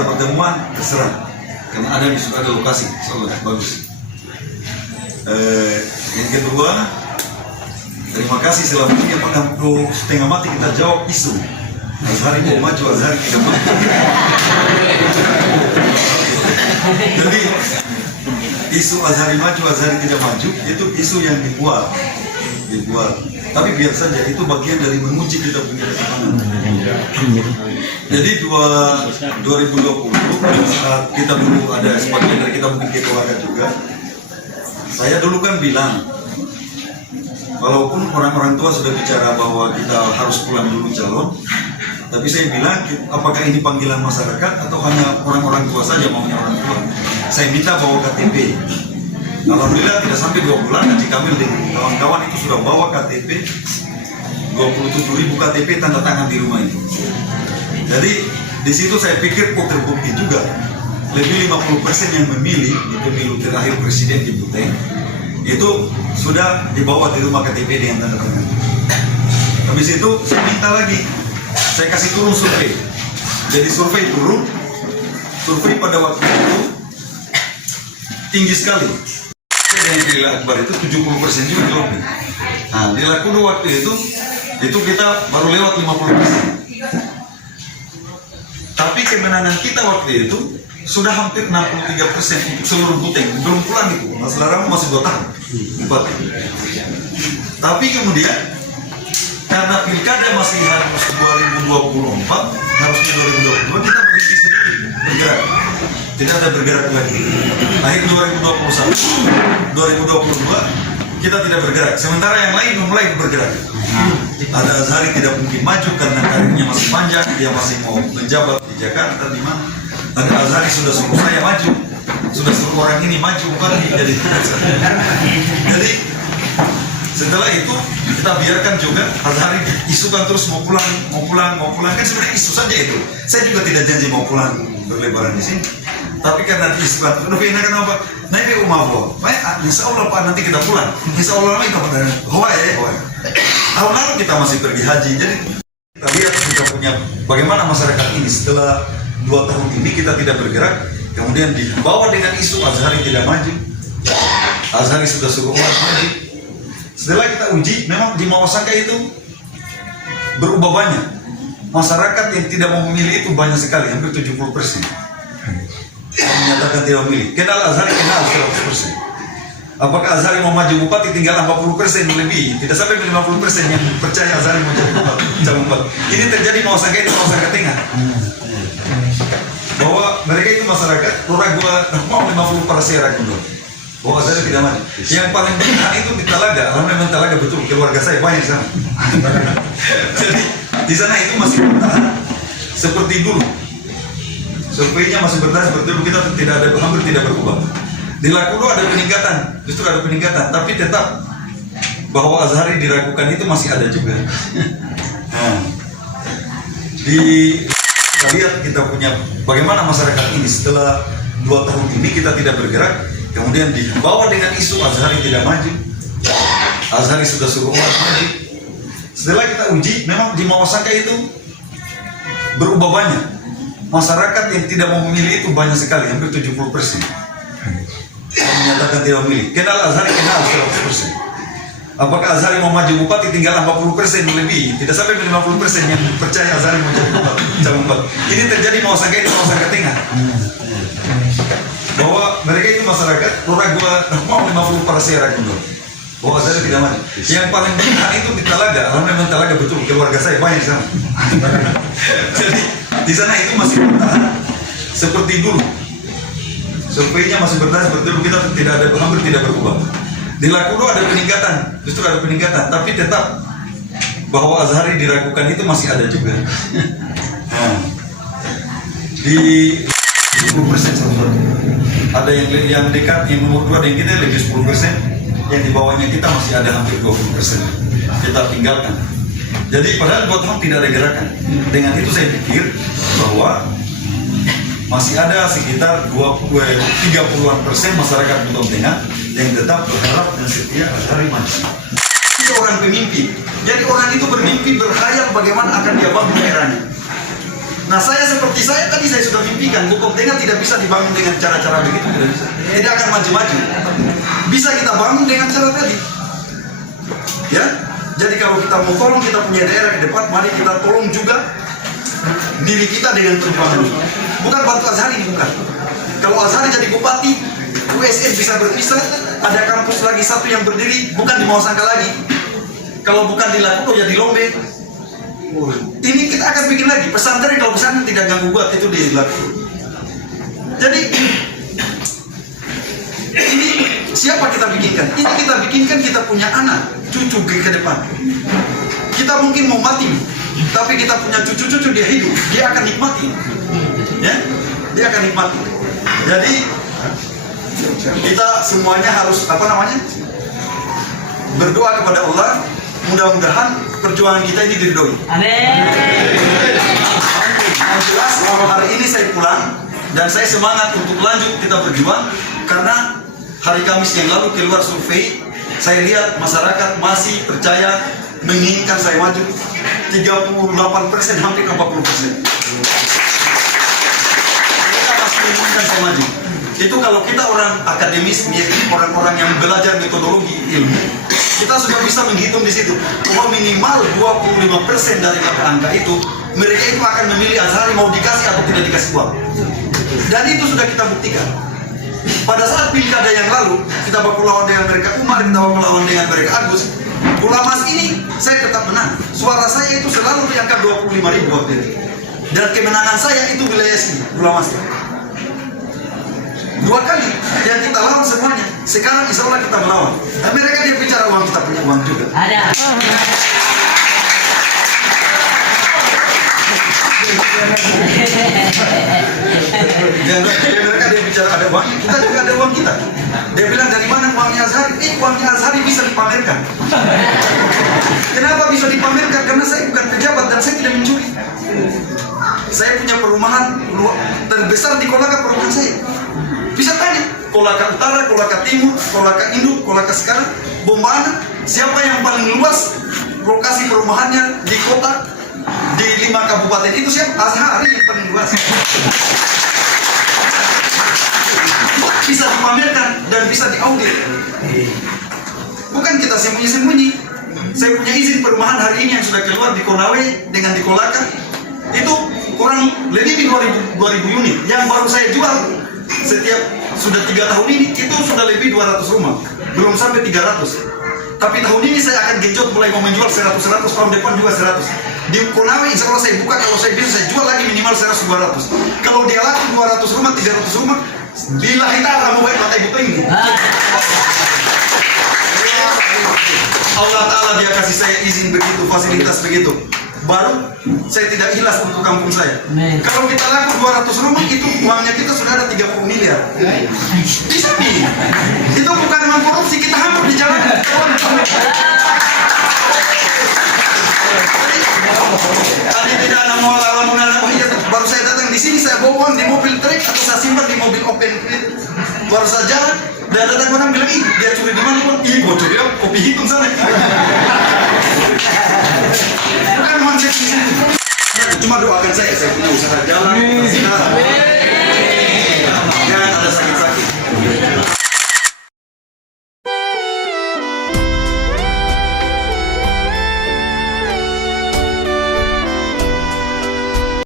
kita pertemuan terserah, karena ada lokasi, soalnya bagus. Yang kedua, terima kasih selama ini apakah setengah mati kita jawab isu Azhari mau maju, Azhari tidak maju. Jadi isu Azhari maju, Azhari tidak maju itu isu yang dibuat. Tapi biar saja, itu bagian dari menguji kita punya ketahanan. Jadi 2020 saat kita dulu ada sebagian dari kita mungkin ke keluarga juga. Saya dulu kan bilang, walaupun orang-orang tua sudah bicara bahwa kita harus pulang dulu calon, tapi saya bilang, apakah ini panggilan masyarakat atau hanya orang-orang tua saja maunya orang tua? Saya minta bawa KTP. Alhamdulillah tidak sampai 2 bulan, Haji Kamil dan kawan-kawan itu sudah bawa KTP, 27.000 KTP tanda tangan di rumah ini. Jadi di situ saya pikir terbukti juga, lebih 50% yang memilih di pemilu terakhir presiden di Buteng itu sudah dibawa di rumah KTP dengan tanda tangan. Habis itu saya minta lagi, saya kasih turun survei. Jadi survei turun, survei pada waktu itu tinggi sekali. Yang pilih Akbar itu 70% juga lebih. Nah, di Lakudo waktu itu kita baru lewat 50%. Tapi kemenangan kita waktu itu sudah hampir 63% untuk seluruh Buteng. Belum pulang itu, Mas Laramu masih 2 tahun. Tapi kemudian karena pilkada masih harus 2024, harusnya 2022 kita berhenti sedikit bergerak. Tidak ada bergerak lagi. Akhir 2021, 2022 kita tidak bergerak. Sementara yang lain mulai bergerak. Ada Azhari tidak mungkin maju karena karirnya masih panjang, dia masih mau menjabat di Jakarta di mana. Ada Azhari sudah suruh saya maju, sudah suruh orang ini maju kembali jadi. Jadi setelah itu kita biarkan juga Azhari isukan terus mau pulang kan sebenarnya isu saja itu. Saya juga tidak janji mau pulang berlebaran di sini. Tapi karena diisukan terus, kenapa? Nah ini umablo, insya Allah Pak nanti kita pulang. Insya Allah nanti kita pulang. Tahun lalu kita masih pergi haji, jadi kita lihat kita punya bagaimana masyarakat ini setelah 2 tahun ini kita tidak bergerak, kemudian dibawa dengan isu Azhari tidak maju, Azhari sudah suruh umat maju. Setelah kita uji, memang di Mawasangka itu berubah banyak. Masyarakat yang tidak mau memilih itu banyak sekali, hampir 70%. Menyatakan tidak memilih. Kenal Azhari, kenal 100%. Apakah Azhari mau maju bupati tinggal 40% lebih, tidak sampai 50% yang percaya Azhari mau jadi bupati. Ini terjadi Mawasangka itu Mawasangka Tengah. Bahwa mereka itu masyarakat ragu mau 50% ragu bahwa Azhari tidak maju. Yang paling benar itu di Talaga. Alhamdulillah Talaga betul, keluarga saya banyak sana. Jadi di sana itu masih bertahan seperti dulu. Surveinya masih bertahan seperti dulu, kita tidak ada, hampir tidak berubah. Di Lakudo ada peningkatan, justru ada peningkatan, tapi tetap bahwa Azhari diragukan itu masih ada juga. Nah, kita lihat kita punya bagaimana masyarakat ini setelah 2 tahun ini kita tidak bergerak, kemudian dibawa dengan isu Azhari tidak maju, Azhari sudah suruh umat maju. Setelah kita uji, memang di Mawasangka itu berubah banyak. Masyarakat yang tidak mau memilih itu banyak sekali, hampir 70%. Menyatakan tidak memilih. Kenal Azhari, kenal 100%. Apakah Azhari mau maju bupati tinggal 40% lebih, tidak sampai 50% yang percaya Azhari mau jadi bupati. Ini terjadi Mawasangka itu Mawasangka Tengah. Bahwa mereka itu masyarakat ragu mau 50% ragu bahwa Azhari tidak maju. Yang paling benar itu di Talaga. Alhamdulillah Talaga betul, keluarga saya banyak sana. Jadi di sana itu masih bertahan seperti dulu. Surveinya masih bertahan seperti dulu, kita tidak ada, hampir tidak berubah. Di Lakudo ada peningkatan, justru ada peningkatan, tapi tetap bahwa Azhari diragukan itu masih ada juga. Nah, di 10% ada yang dekat, yang nomor 2 dengan kita lebih 10%, yang di bawahnya kita masih ada hampir 20%. Kita tinggalkan. Jadi padahal 2 tahun tidak ada gerakan. Dengan itu saya pikir bahwa masih ada sekitar 30-an% masyarakat Butong Tengah yang tetap berharap dan setia Azhari maju. Itu orang pemimpi. Jadi orang itu bermimpi, berkhayal bagaimana akan dia bangun daerahnya. Nah seperti saya tadi saya sudah mimpikan, Bukok Tengah tidak bisa dibangun dengan cara-cara begitu, tidak bisa. Tidak akan maju-maju. Bisa kita bangun dengan cara tadi. Ya, jadi kalau kita mau tolong kita punya daerah ke depan, mari kita tolong juga diri kita dengan perjuangan. Bukan bantu Azhari ini, bukan. Kalau Azhari jadi bupati, USN bisa berpisah, ada kampus lagi satu yang berdiri, bukan di Mawasangka lagi. Kalau bukan di Lakuto ya di Lombe. Ini kita akan bikin lagi pesantren, kalau pesantren tidak ganggu buat itu di Lakuto. Jadi ini siapa kita bikinkan? Ini kita bikinkan kita punya anak, cucu ke depan. Kita mungkin mau mati, tapi kita punya cucu-cucu dia hidup, dia akan nikmati. Ya, dia akan nikmati. Jadi kita semuanya harus berdoa kepada Allah. Mudah-mudahan perjuangan kita ini diridhoi. Amin. Yang jelas hari ini saya pulang dan saya semangat untuk lanjut kita berjuang karena hari Kamis yang lalu keluar survei, saya lihat masyarakat masih percaya menginginkan saya maju 38%, hampir 40%. Mereka masih menginginkan saya maju. Itu kalau kita orang akademis, orang-orang yang belajar metodologi ilmu, kita sudah bisa menghitung di situ bahwa minimal 25% dari angka itu mereka itu akan memilih Azhari mau dikasih atau tidak dikasih uang. Dan itu sudah kita buktikan. Pada saat pilkada yang lalu kita baku lawan dengan mereka Umar, kita baku lawan dengan mereka Agus. Ulamas ini saya tetap menang. Suara saya itu selalu di angka 25.000 waktu itu. Dan kemenangan saya itu wilayah sini, Ulamas. 2 kali yang kita lawan semuanya. Sekarang insya Allah kita melawan. Dan mereka dia bicara uang, kita punya uang juga. Ada. Dan mereka dia bicara ada uang, kita juga ada uang kita. Dia bilang dari mana uangnya Azhari? Uangnya Azhari bisa dipamerkan. Kenapa bisa dipamerkan? Karena saya bukan pejabat dan saya tidak mencuri. Saya punya perumahan terbesar di Kolaka, perumahan saya. Bisa tanya, Kolaka Utara, Kolaka Timur, Kolaka Induk, Kolaka sekarang, Bombana, siapa yang paling luas lokasi perumahannya di kota, di 5 kabupaten itu siapa? Azhari yang paling luas. Bisa dipamerkan dan bisa diaudit. Bukan kita sembunyi-sembunyi. Saya punya izin perumahan hari ini yang sudah keluar di Konawe dengan di Kolaka, itu kurang lebih di 2000 unit. Yang baru saya jual setiap sudah 3 tahun ini itu sudah lebih 200 rumah, belum sampai 300. Tapi tahun ini saya akan genjot mulai mau menjual 100, tahun depan juga 100. Di Konawe insya Allah saya buka, kalau saya bisa saya jual lagi minimal 100-200. Kalau dia laku 200 rumah, 300 rumah, lillahi ta'ala mau baik mata ibu ini. Allah Ta'ala dia kasih saya izin begitu, fasilitas begitu, baru saya tidak hilas untuk kampung saya. Kalau kita laku 200 rumah itu uangnya kita sudah ada 30 miliar. Bisa nih. Itu bukan memang korupsi, kita hampir di jalan. Tadi tidak ada mau lawan baru saya datang di sini, saya bawa uang di mobil trek atau saya simpan di mobil open grid. Baru saya jalan dan datang orang bilang, ih dia curi di mana pun, ih bocor ya, kopi hitung sana. Bukan mindset di situ. Cuma doakan saya punya usaha jalan.